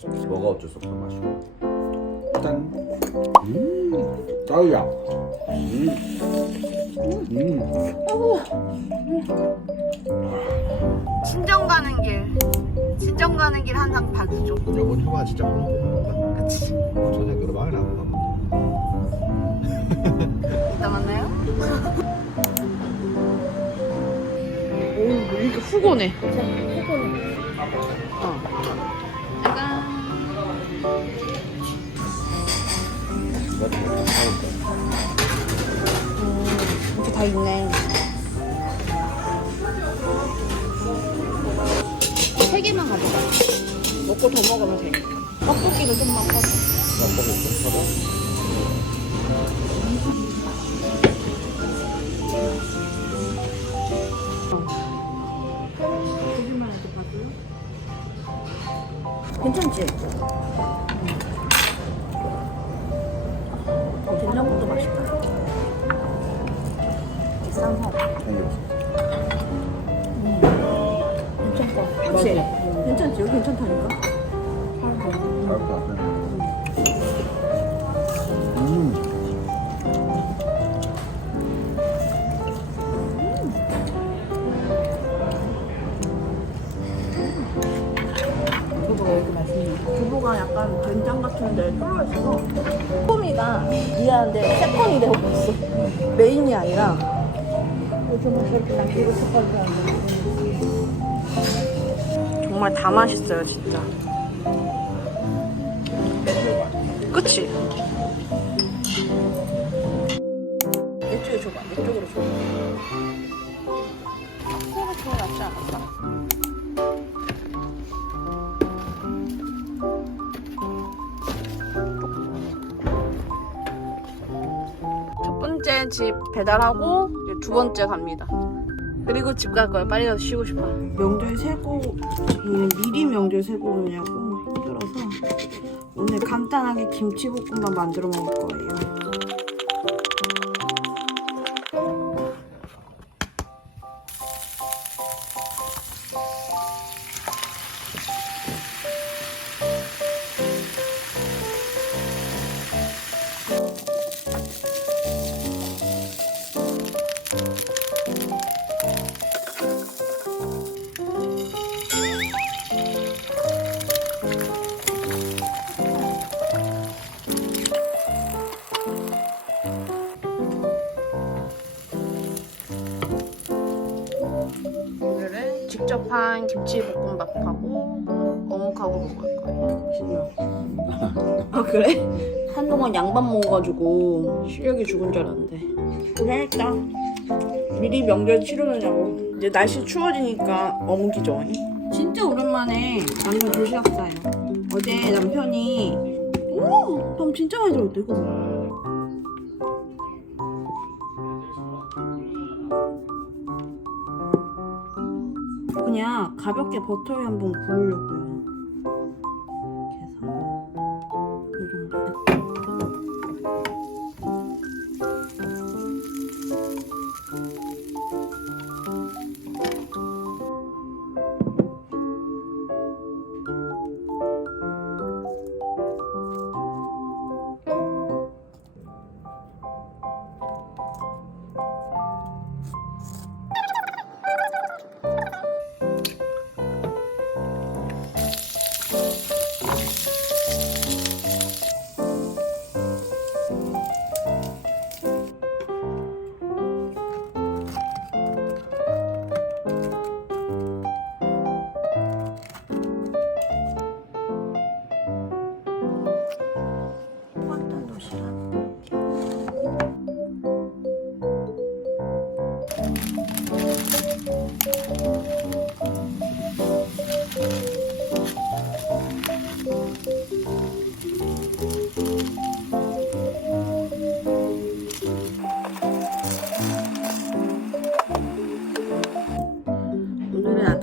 섞어 마시고 짠. 음, 짜우야. 음, 음. 친정 가는 길. 친정 가는 길 항상 봐주죠. 저번 휴가 진짜 그런데. 그치. 저녁 그런 방에 나가. 이따 만나요. 오, 왜 이렇게 후고네. 어. 약간. 음, 이렇게 다 있네. 세 개만 가져가. 먹고 더 먹으면 되니까. 떡볶이도 좀만 퍼줘. 떡볶이 좀 사다. 괜찮지? 어, 된장국도 맛있다. 쌍화. 괜찮다. 그치? 괜찮지? 여기 괜찮다니까? 같네. 음. 같은데 뚫어있어서 콤이가 미안한데 세컨이 되고 있어. 메인이 아니라 정말 다 맛있어요, 진짜. 그치? 내 쪽에 줘봐. 내 쪽으로 줘봐. 새로 좋은 낫지 않을까? 번째 집 배달하고 두 번째 갑니다. 그리고 집 갈 거예요. 빨리 가서 쉬고 싶어요. 명절 세고 미리 명절 세고 오느냐고 힘들어서 오늘 간단하게 김치볶음밥 만들어 먹을 거예요. 김치 볶음밥하고 어묵하고 먹을 거예요. 신나. 아 그래? 한동안 양밥 먹어가지고 시력이 죽은 줄 알았는데 고생했다. 미리 명절 치르느냐고. 이제 날씨 추워지니까 어묵이죠. 진짜 오랜만에 남편 도시락 싸요. 어제 남편이 오, 땀 진짜 많이 들었대 이거. 그냥 가볍게 버터에 한번 구우려고요.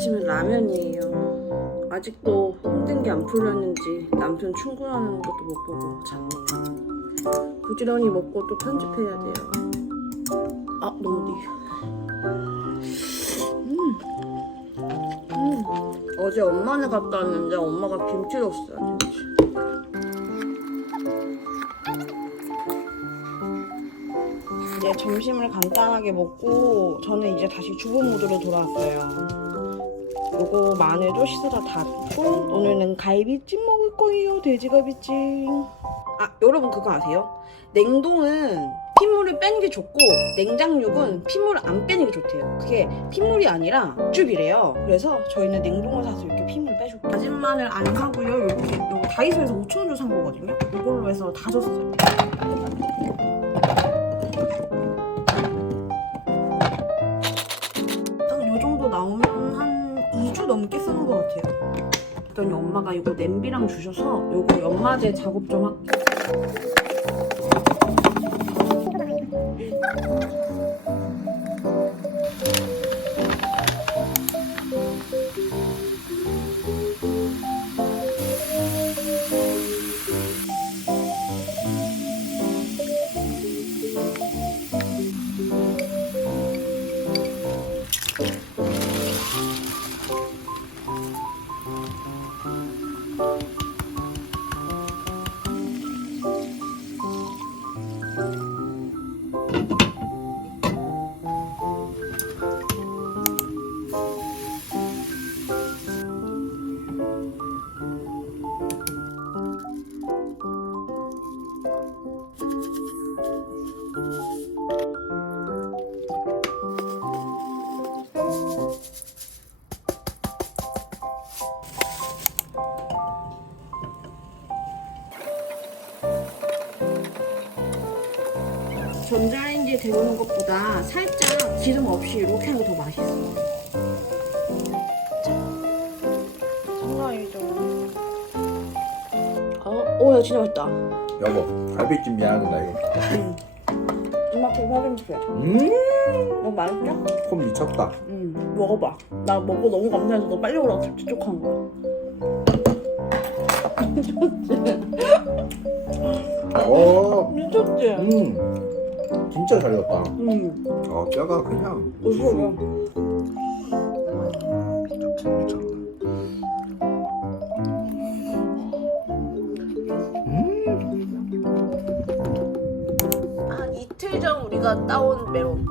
아침은 라면이에요. 아직도 힘든 게 안 풀렸는지 남편 충분하는 것도 못 보고 잤네요. 부지런히 먹고 또 편집해야 돼요. 아, 너무 니. 음. 음. 어제 엄마는 갔다 왔는데 엄마가 김치 줬어요. 이제 점심을 간단하게 먹고 저는 이제 다시 주부 모드로 돌아왔어요. 요거 마늘도 씻어서 다 넣고 오늘은 갈비찜 먹을 거예요. 돼지갈비찜. 아 여러분 그거 아세요? 냉동은 핏물을 빼는 게 좋고 냉장육은 핏물을 안 빼는 게 좋대요. 그게 핏물이 아니라 육즙이래요. 그래서 저희는 냉동을 사서 이렇게 핏물 빼주고 다진 마늘 안 사고요. 이렇게 요거 다이소에서 5천 원주산 거거든요. 이걸로 해서 다졌어요. 그랬더니 엄마가 이거 냄비랑 주셔서 요거 연마제 작업 좀 할게. 전 데우는 것보다 살짝 기름 없이 이렇게 하는 게 더 맛있어. 장난이죠. 어, 오, 야, 진짜 맛있다. 여보 갈비찜 미안하다 이거 응. 이만큼 확인해. 음뭐 맛있죠? 콤 미쳤다 응. 먹어봐. 나 먹고 너무 감사해서 너 빨리 오라고 접촉한 거야. 어 미쳤지? 음, 진짜 잘 익었다 응. 어 뼈가 그냥 무서워. 미쳤다 미쳤다 한 이틀 전 우리가 따온 메론.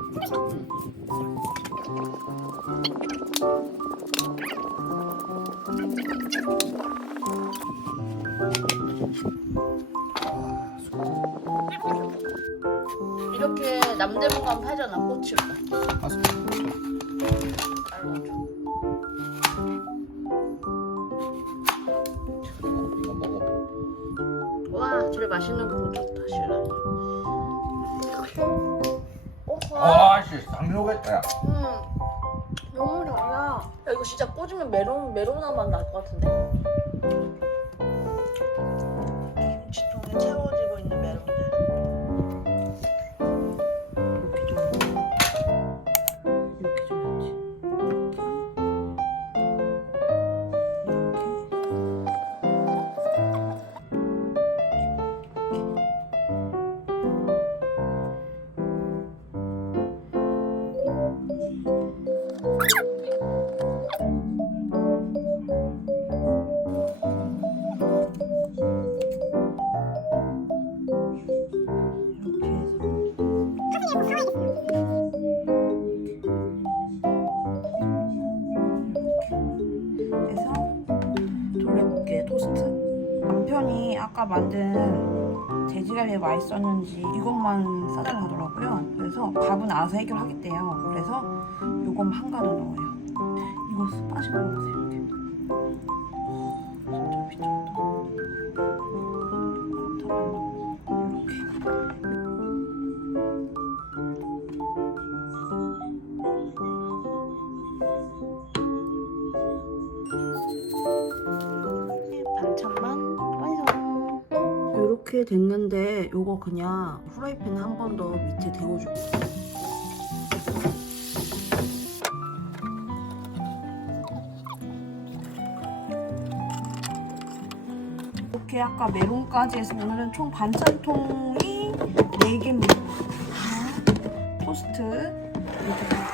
이렇게 남대문 가면 팔잖아 꼬치가 가슴 알려줘 이거 먹어 와 제일 맛있는 거 줬다 신랑 아씨 당뇨겠다 야. 음 너무 달아 야 이거 진짜 꽂으면 메론 메로나 맛날것 같은데 돌려볼게 토스트. 남편이 아까 만든 돼지갈비 맛있었는지 이것만 싸달라 하더라고요. 그래서 밥은 알아서 해결하겠대요. 그래서 요것만 한 가득 넣어요. 이거 빠진 거 보세요 이렇게. 진짜 미쳤다 됐는데 요거 그냥 후라이팬에 한 번 더 밑에 데워주고 이렇게 아까 메론까지 해서 오늘은 총 반찬통이 4개입니다. 토스트. 이렇게까지